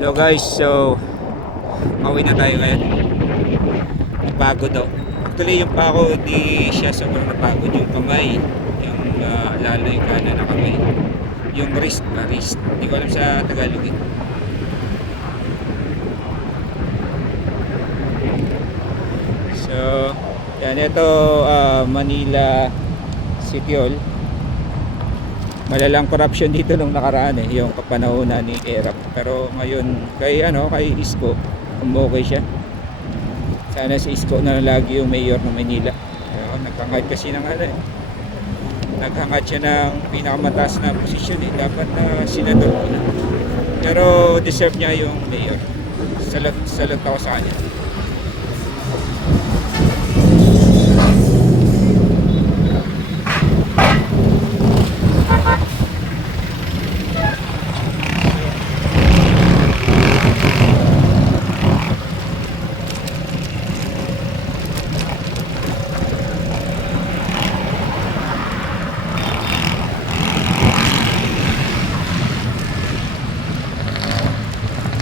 Hello guys, so pauwi na tayo ngayon. Napagod daw. Actually yung pako hindi siya sobrang napagod. Yung kamay, yung lalo yung kanan na kamay. Yung wrist. Hindi ko alam sa Tagalog eh. So, yan ito Manila City Hall. Malalang corruption dito nung nakaraan eh, yung kapanahonan ni Erap. Pero ngayon kay Isko, okay siya. Sana si Isko na lagi yung mayor ng Manila. Naghangad kasi ng naghangad siya ng pinakamataas na posisyon eh. Dapat na senador muna. Pero deserve niya yung mayor. Salute ako sa kanya.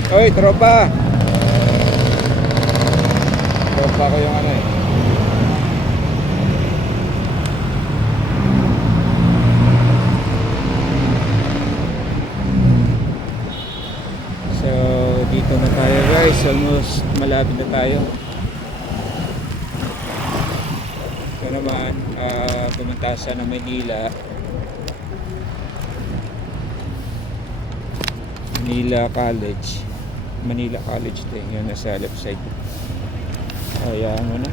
Oy, tropa! Tropa ko yung eh. So, dito na tayo guys. Almost malapit na tayo. Ito naman, pumunta sa Manila. Manila College din, yun nasa left side. Ayan mo na.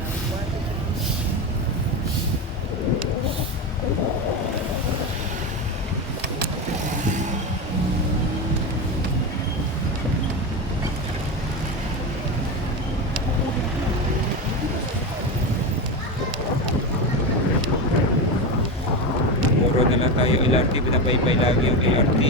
Muro na lang tayo LRT, binabaybay lagi yung LRT.